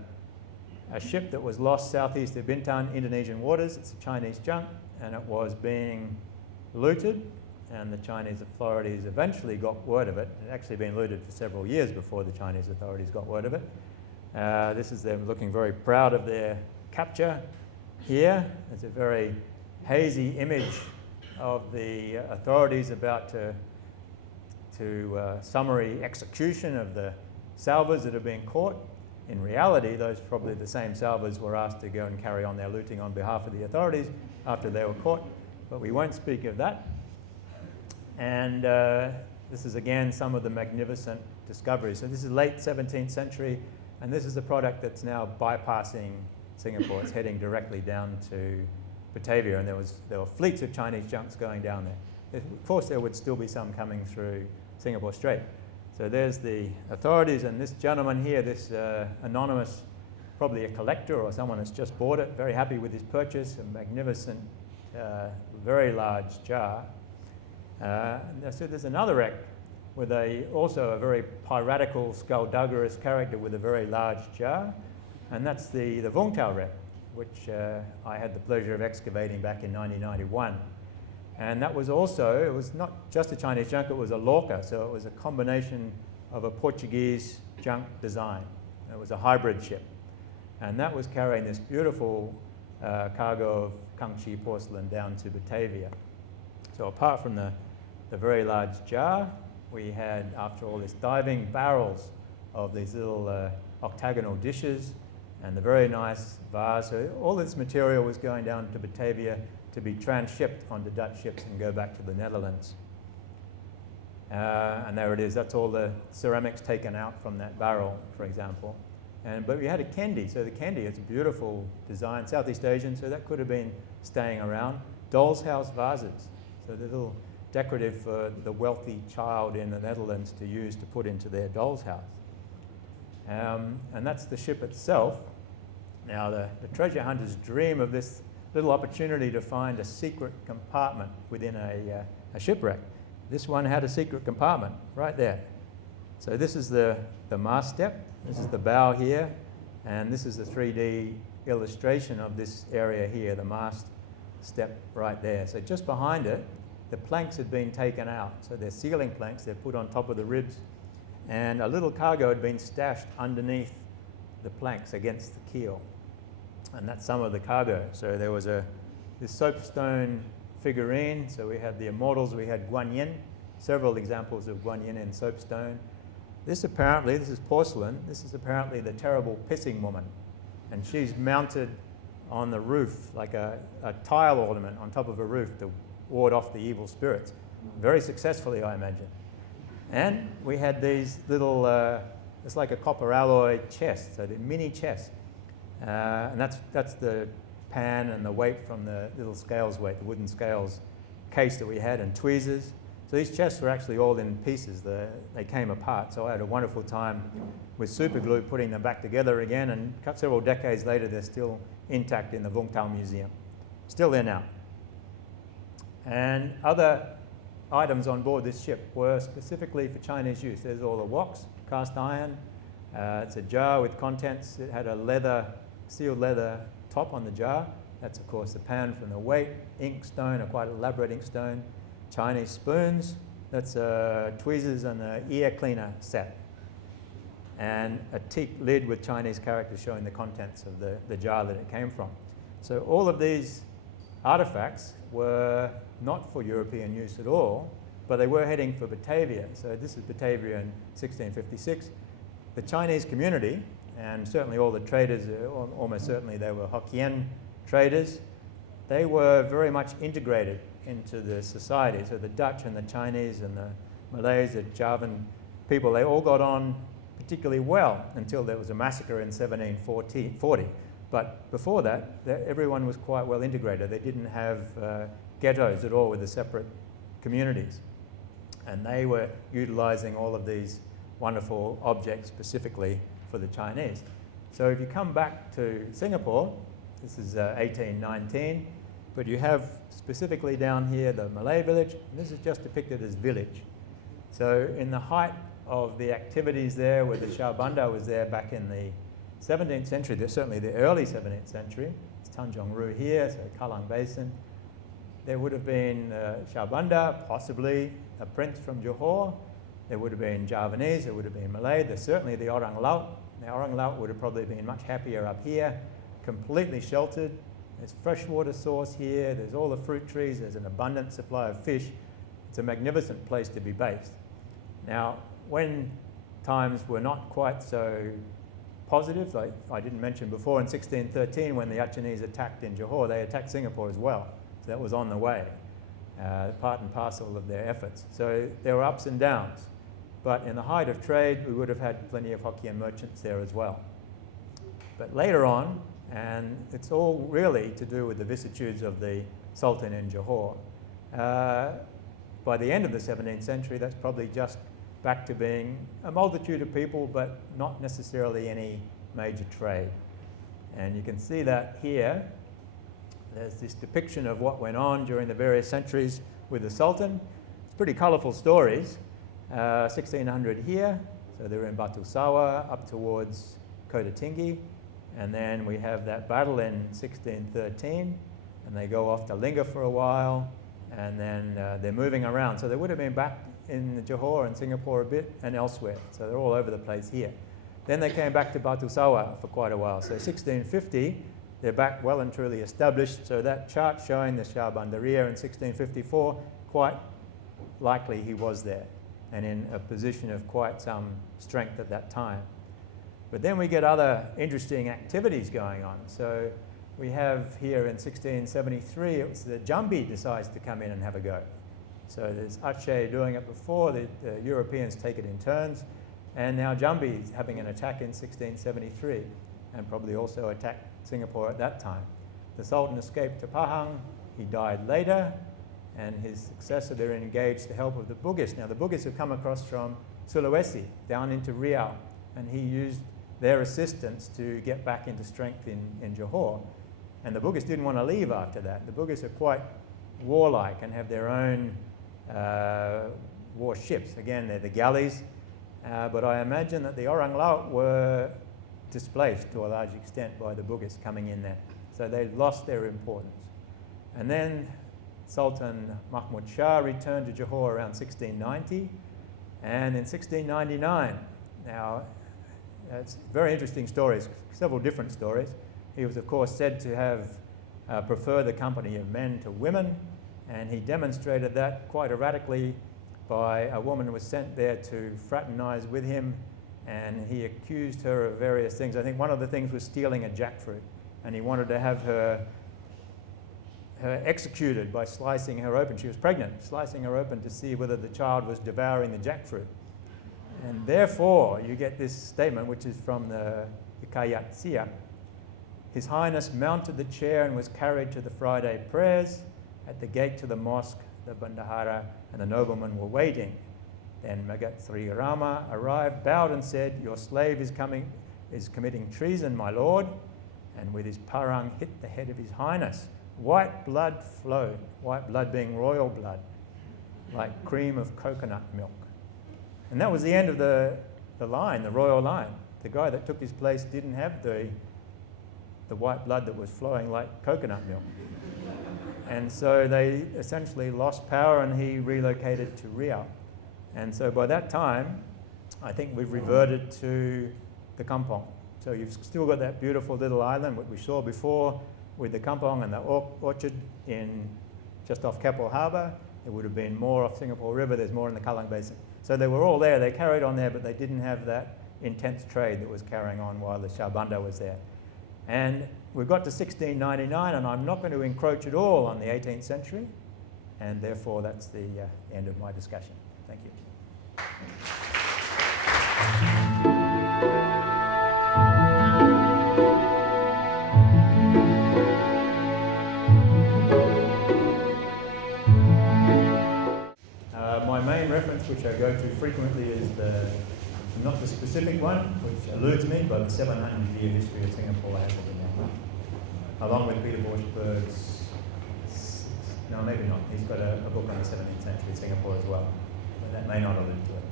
ship that was lost southeast of Bintan, Indonesian waters. It's a Chinese junk, and it was being looted, and the Chinese authorities eventually got word of it. It had actually been looted for several years before the Chinese authorities got word of it. This is them looking very proud of their capture here. It's a very hazy image of the authorities about to summary execution of the salvors that have been caught. In reality, those probably the same salvors were asked to go and carry on their looting on behalf of the authorities after they were caught, but we won't speak of that. And this is again some of the magnificent discoveries. So this is late 17th century, and this is a product that's now bypassing Singapore. It's heading directly down to Batavia, and there were fleets of Chinese junks going down there. Of course, there would still be some coming through Singapore Strait. So there's the authorities, and this gentleman here, this anonymous, probably a collector or someone that's just bought it, very happy with his purchase, a magnificent, very large jar. So there's another wreck with also a very piratical, skullduggerous character with a very large jar, and that's the Volatile Rep, which I had the pleasure of excavating back in 1991. And that was also, it was not just a Chinese junk, it was a Lorca, so it was a combination of a Portuguese junk design. It was a hybrid ship. And that was carrying this beautiful cargo of Kangxi porcelain down to Batavia. So apart from the very large jar, we had, after all this diving, barrels of these little octagonal dishes and the very nice vase. So all this material was going down to Batavia to be transshipped onto Dutch ships and go back to the Netherlands. And there it is. That's all the ceramics taken out from that barrel, for example. But we had a kendi. So the kendi, it's a beautiful design, Southeast Asian, so that could have been staying around. Doll's house vases. So the little decorative for the wealthy child in the Netherlands to use to put into their doll's house. And that's the ship itself. Now the treasure hunters dream of this little opportunity to find a secret compartment within a shipwreck. This one had a secret compartment right there. So this is the mast step, this is the bow here, and this is the 3D illustration of this area here, the mast step right there. So just behind it, the planks had been taken out. So they're ceiling planks, they're put on top of the ribs, and a little cargo had been stashed underneath the planks against the keel. And that's some of the cargo. So there was this soapstone figurine. So we had the immortals, we had Guanyin, several examples of Guanyin in soapstone. This is porcelain, this is apparently the terrible pissing woman. And she's mounted on the roof like a tile ornament on top of a roof to ward off the evil spirits. Very successfully, I imagine. And we had these little, it's like a copper alloy chest, so the mini chest. And that's the pan and the weight from the little scales weight, the wooden scales case that we had, and tweezers. So these chests were actually all in pieces. They came apart. So I had a wonderful time with super glue putting them back together again, and several decades later they're still intact in the Vung Tau Museum. Still there now. And other items on board this ship were specifically for Chinese use. There's all the woks, cast iron. It's a jar with contents. It had a sealed leather top on the jar. That's, of course, the pan from the weight, inkstone, a quite elaborate inkstone, Chinese spoons. That's tweezers and an ear cleaner set. And a teak lid with Chinese characters showing the contents of the jar that it came from. So all of these artifacts were not for European use at all, but they were heading for Batavia. So this is Batavia in 1656. The Chinese community, and certainly all the traders, almost certainly they were Hokkien traders, they were very much integrated into the society. So the Dutch and the Chinese and the Malays, the Javan people, they all got on particularly well until there was a massacre in 1740. But before that, everyone was quite well integrated. They didn't have ghettos at all with the separate communities. And they were utilizing all of these wonderful objects specifically for the Chinese. So if you come back to Singapore, this is 1819, but you have specifically down here the Malay village, and this is just depicted as village. So in the height of the activities there, where the Shabandar was there back in the 17th century, certainly the early 17th century, it's Tanjong Ru here, so Kallang Basin. There would have been Shabandar, possibly a prince from Johor. There would have been Javanese, there would have been Malay. There's certainly the Orang Laut. The Orang Laut would have probably been much happier up here, completely sheltered. There's freshwater source here, there's all the fruit trees, there's an abundant supply of fish. It's a magnificent place to be based. Now, when times were not quite so positive, like I didn't mention before, in 1613 when the Achinese attacked in Johor, they attacked Singapore as well. So that was on the way, part and parcel of their efforts. So there were ups and downs. but in the height of trade, we would have had plenty of Hokkien merchants there as well. But later on, and it's all really to do with the vicissitudes of the Sultan in Johor, by the end of the 17th century, that's probably just back to being a multitude of people, but not necessarily any major trade. And you can see that here. There's this depiction of what went on during the various centuries with the Sultan. It's pretty colourful stories. 1600 here, so they were in Batu Sawah up towards Kota Tinggi, and then we have that battle in 1613, and they go off to Lingga for a while, and then they're moving around. So they would have been back in Johor and Singapore a bit and elsewhere, so they're all over the place here. Then they came back to Batu Sawah for quite a while. So 1650, they're back well and truly established. So that chart showing the Shabandaria in 1654, quite likely he was there and in a position of quite some strength at that time. But then we get other interesting activities going on. So we have here in 1673, it was the Jambi decides to come in and have a go. So there's Aceh doing it before, the Europeans take it in turns, and now Jambi is having an attack in 1673 and probably also attacked Singapore at that time. The Sultan escaped to Pahang, he died later, and his successor there engaged the help of the Bugis. Now the Bugis have come across from Sulawesi down into Riau, and he used their assistance to get back into strength in Johor. And the Bugis didn't want to leave after that. The Bugis are quite warlike and have their own war ships. Again, they're the galleys, but I imagine that the Orang Laut were displaced to a large extent by the Bugis coming in there. So they lost their importance. And then Sultan Mahmud Shah returned to Johor around 1690, and in 1699, now it's very interesting stories, several different stories. He was of course said to have preferred the company of men to women, and he demonstrated that quite erratically by a woman was sent there to fraternize with him, and he accused her of various things. I think one of the things was stealing a jackfruit, and he wanted to have her executed by slicing her open. She was pregnant, slicing her open to see whether the child was devouring the jackfruit. And therefore, you get this statement, which is from the Hikayat Sia. His Highness mounted the chair and was carried to the Friday prayers. At the gate to the mosque, the Bandahara and the noblemen were waiting. Then Megat Sri Rama arrived, bowed and said, "Your slave is committing treason, my lord," and with his parang hit the head of his Highness. White blood flowed, white blood being royal blood, like cream of coconut milk. And that was the end of the line, the royal line. The guy that took his place didn't have the white blood that was flowing like coconut milk. And so they essentially lost power, and he relocated to Riau. And so by that time, I think we've reverted to the kampong. So you've still got that beautiful little island, what we saw before, with the kampong and the orchard just off Keppel Harbour. There would have been more off Singapore River. There's more in the Kallang Basin. So they were all there. They carried on there, but they didn't have that intense trade that was carrying on while the Shabandar was there. And we've got to 1699, and I'm not going to encroach at all on the 18th century, and therefore that's the end of my discussion. Thank you. My main reference, which I go to frequently, is not the specific one, which eludes me, but the 700-year history of Singapore has been there, along with Peter Borschberg's. No, maybe not. He's got a book on the 17th century of Singapore as well, but that may not allude to it.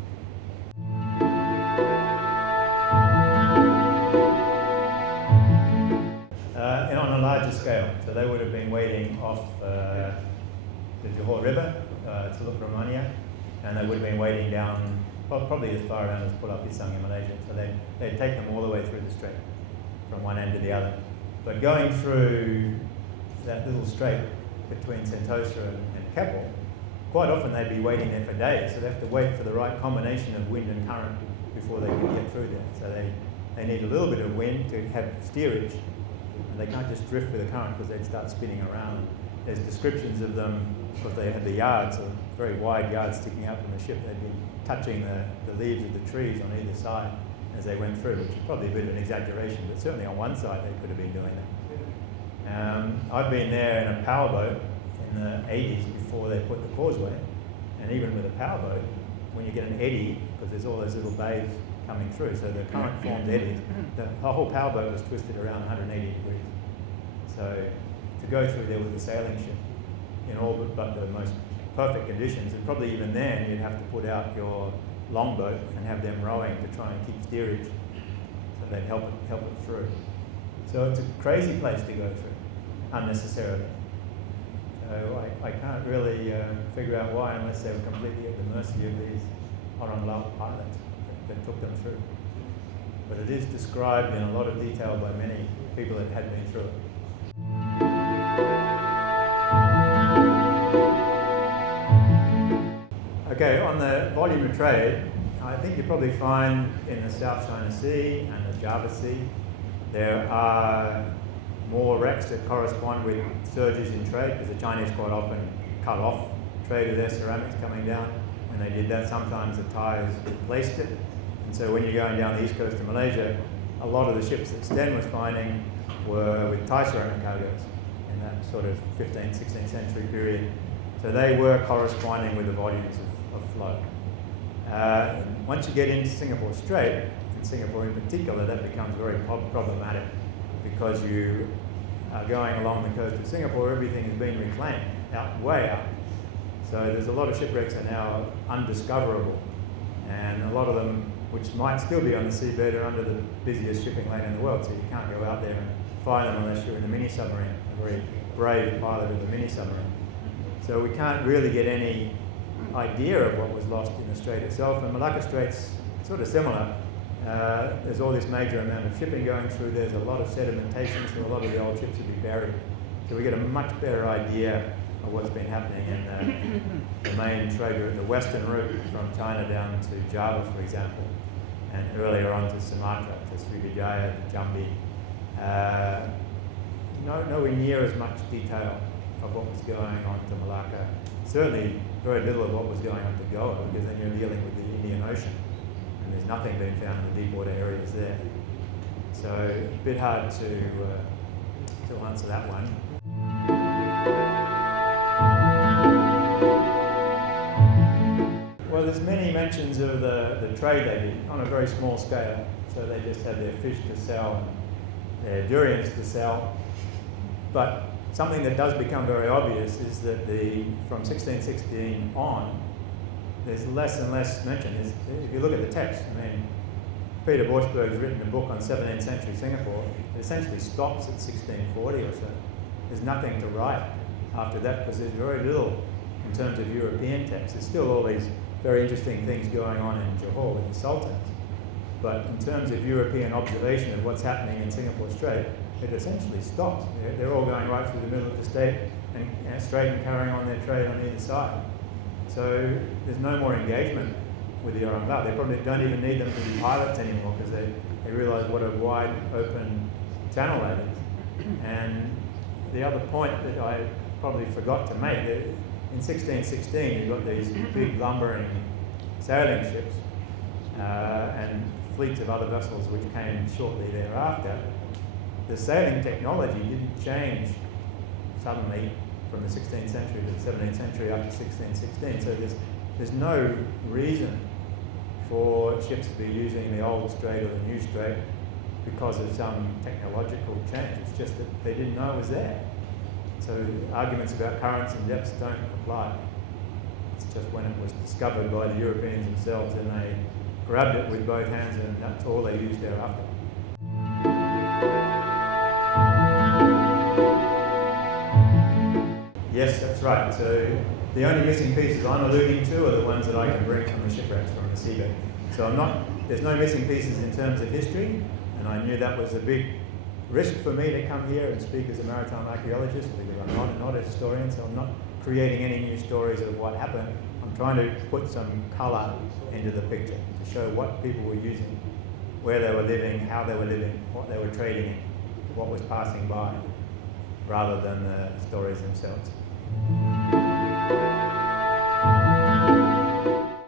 And on a larger scale, so they would have been waiting off the Johor River, Teluk Romania, and they would have been waiting down, probably as far around as Pulau Pisang in Malaysia. So they'd take them all the way through the strait, from one end to the other. But going through that little strait between Sentosa and Keppel, quite often they'd be waiting there for days. So they have to wait for the right combination of wind and current before they can get through there. So they need a little bit of wind to have steerage, And they can't just drift with the current because they'd start spinning around. There's descriptions of them, because they had the yards, so very wide yards sticking out from the ship. They'd been touching the leaves of the trees on either side as they went through, which is probably a bit of an exaggeration, but certainly on one side they could have been doing that. I've been there in a powerboat in the 80s before they put the causeway, and even with a powerboat, when you get an eddy, because there's all those little bays coming through, so the current forms eddies, the whole powerboat was twisted around 180 degrees. So to go through there with a sailing ship in all but the most perfect conditions, and probably even then you'd have to put out your longboat and have them rowing to try and keep steerage, so they'd help it through. So it's a crazy place to go through, unnecessarily. So I can't really figure out why, unless they were completely at the mercy of these Orang Laut pilots that took them through. But it is described in a lot of detail by many people that had been through it. Okay, on the volume of trade, I think you probably find in the South China Sea and the Java Sea, there are more wrecks that correspond with surges in trade, because the Chinese quite often cut off trade of their ceramics coming down. When they did that, sometimes the Thais replaced it. And so when you're going down the east coast of Malaysia, a lot of the ships that Sten was finding were with Thai ceramic cargoes in that sort of 15th, 16th century period. So they were corresponding with the volumes of flow. Once you get into Singapore Strait, in Singapore in particular, that becomes very problematic, because you are going along the coast of Singapore, everything has been reclaimed way out. So there's a lot of shipwrecks are now undiscoverable, and a lot of them, which might still be on the seabed, are under the busiest shipping lane in the world, so you can't go out there and find them unless you're in the mini submarine, a very brave pilot of the mini submarine. So we can't really get any idea of what was lost in the strait itself, and Malacca Strait's sort of similar. There's all this major amount of shipping going through. There's a lot of sedimentation, so a lot of the old ships would be buried. So we get a much better idea of what's been happening in the main trade route, the western route from China down to Java, for example, and earlier on to Sumatra, to Srivijaya, to Jambi. Nowhere near as much detail of what was going on to Malacca. Certainly very little of what was going on to Goa, because then you're dealing with the Indian Ocean, and there's nothing being found in the deep water areas there. So a bit hard to answer that one. Well, there's many mentions of the trade they did on a very small scale. So they just had their fish to sell, their durians to sell. But something that does become very obvious is that from 1616 on, there's less and less mention. If you look at the text, I mean, Peter Borschberg's written a book on 17th century Singapore. It essentially stops at 1640 or so. There's nothing to write after that, because there's very little in terms of European texts. There's still all these very interesting things going on in Johor with the sultans. But in terms of European observation of what's happening in Singapore Strait, it essentially stops. They're all going right through the middle of the strait and carrying on their trade on either side. So there's no more engagement with the Orang Laut. They probably don't even need them to be pilots anymore, because they realise what a wide open channel that is. And the other point that I probably forgot to make, that in 1616 you've got these big lumbering sailing ships and fleets of other vessels which came shortly thereafter. The sailing technology didn't change suddenly from the 16th century to the 17th century after 1616. So there's no reason for ships to be using the old strait or the new strait because of some technological change. It's just that they didn't know it was there. So arguments about currents and depths don't apply. It's just when it was discovered by the Europeans themselves, and they grabbed it with both hands, and that's all they used thereafter. Yes, that's right. So the only missing pieces I'm alluding to are the ones that I can bring from the shipwrecks from the seabed. So there's no missing pieces in terms of history, and I knew that was a big risk for me to come here and speak as a maritime archaeologist, because I'm not a historian, so I'm not creating any new stories of what happened. I'm trying to put some colour into the picture to show what people were using, where they were living, how they were living, what they were trading in. what was passing by, rather than the stories themselves.